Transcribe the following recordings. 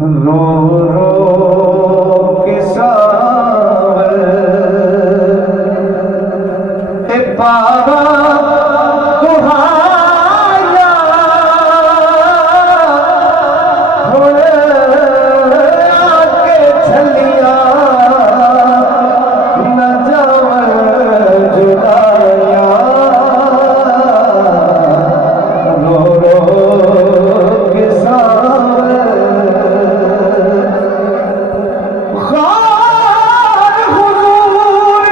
रो रो के सावर ए बाबा दुहाया हुण आके छलिया न जावन जुदाया रो रो के सावर ख्वार हुजूर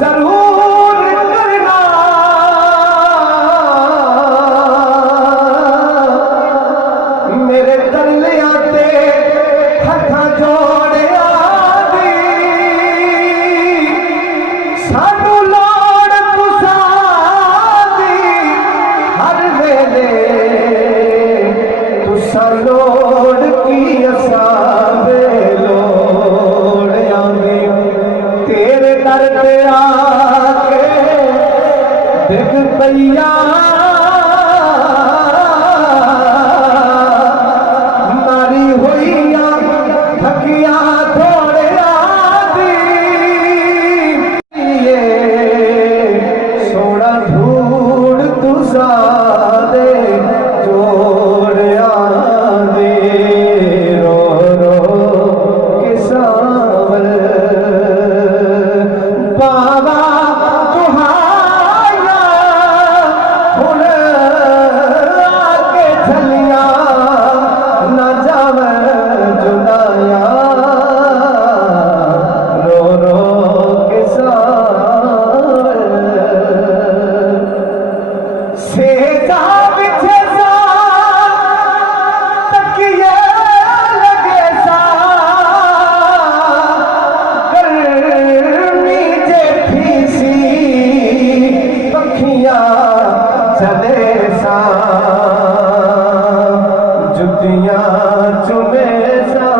जरूर करना मेरे दलिया ते हथा जोड़िया दी सानू लोड़ तुसा दी हर वेले तुसा लोड़ की असा तेरे दर पे आके दिख पैया मारी हुईया थकिया थोड़े आदि ये सोना धूड़ तुसा दे जोड़ आदि रो रो के सावर बाबा दुहाया हुण आके छलिया न जावे जुदाया रो रो के सावर सेजा बिछे सा तकिए लगे सा चले सा जुतियां चुमे सा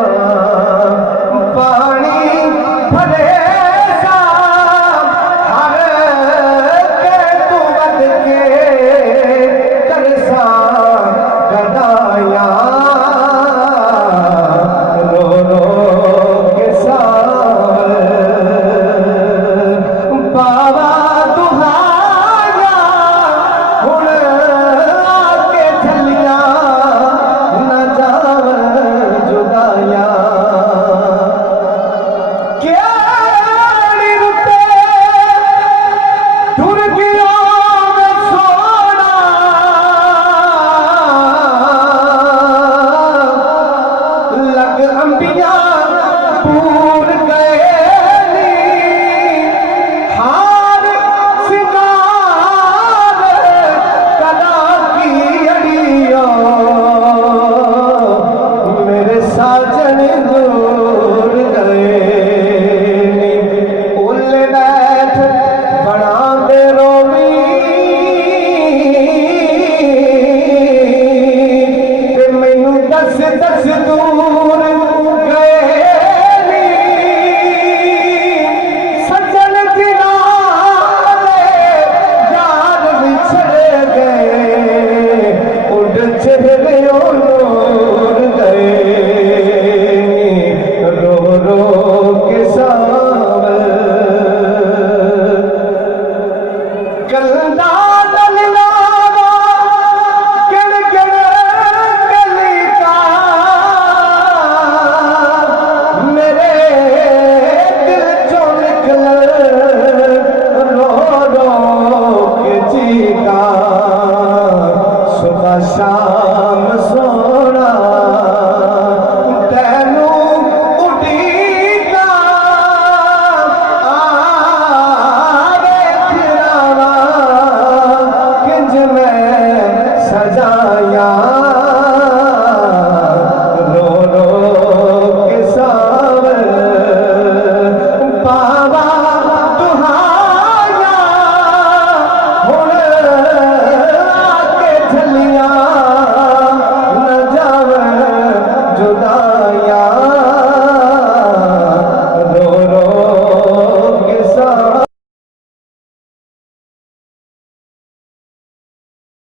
पानी भरे सा हर के तू बद के कर सा गदाया रो रो के सावर बाबा दुहाया हुण आके छलिया न जावन जुदाया केड़ी रुते टुर गया मैं सोना लग अंबिया पूर गए हार सिंगार कला की अड़ियो मेरे साजन दूर गए उल बैठ बड़ा दे रोवी ते मैनू दस दस दूर गए सज्जन दिलारे यार बिछड़ गए उड़ चेहरे नूर गए रो रो के सावर कलंदा दललावा किण किण गली का मेरे दिल चों निकल रो रो के चीका सुबह शाम सोना तैनू उड़ीका आवे फिरावा किंज मैं सजाया रो रो के सावर बाबा दुहाया हुण आके छलिया